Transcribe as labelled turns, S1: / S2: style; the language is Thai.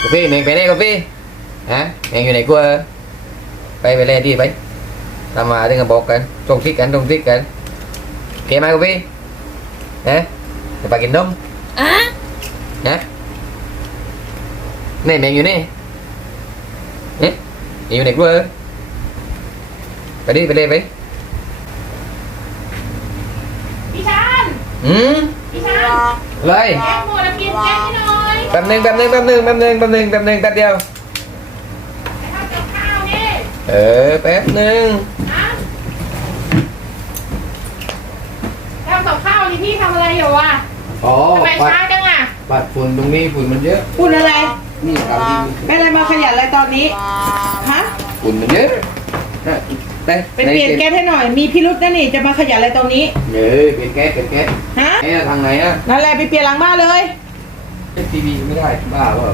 S1: กูพี่แมงไปไหนกูพี่ฮะแมงอยู่ไหนกูเออไปไปเล่นที่ไปทำมาถึงกับบอกกันตรงทิศกันตรงทิศกันโอเคไหมกูพี่ฮะจะไปกินนม
S2: อะ
S1: ฮะนี่แมงอยู่นี่เอ๊ะอยู่ไหนกูเออไปดิไปเล่นไป
S3: พี่ชาน
S1: อืม
S3: พี่ชาน
S1: เลย
S3: แกงหมดแล้วกินแกงให้หน่อย
S1: แป๊บหนึงแป๊บหนึงแป๊บหนึงแป๊บหนึงแป๊บหนึงแป๊บหนึงแป๊บเดียว
S3: ไปทำกับข้าวนี่
S1: เออแป๊บหนึง
S3: นะทำกับข้าวนี่พี่ทำอะไรอยู่วะ
S1: อ๋อ
S3: ทำไม
S1: ปัด
S3: ช้าจังอะ
S1: ปัดฝุ่นตรงนี้ฝุ่นมันเยอะ
S4: พูดอะไร
S1: นี่กาวดิน
S4: เป็นอะไรมาขยันอะไรตอนนี้ ฮะ
S1: ฝุ่นมันเยอะนะไป
S4: เป็นเปลี่ยนแก๊สให้หน่อย มีพิรุษนะนี่ จะมาขยันอะไรตรงนี้
S1: เออเป็นแก๊สเป็นแก๊ส
S4: ฮะ
S1: ไอ้ทางไหนอะ
S4: นั่นแหละไปเปลี่ยนหลังบ้านเลย
S1: ทีวีไม่ได้บ้าว่า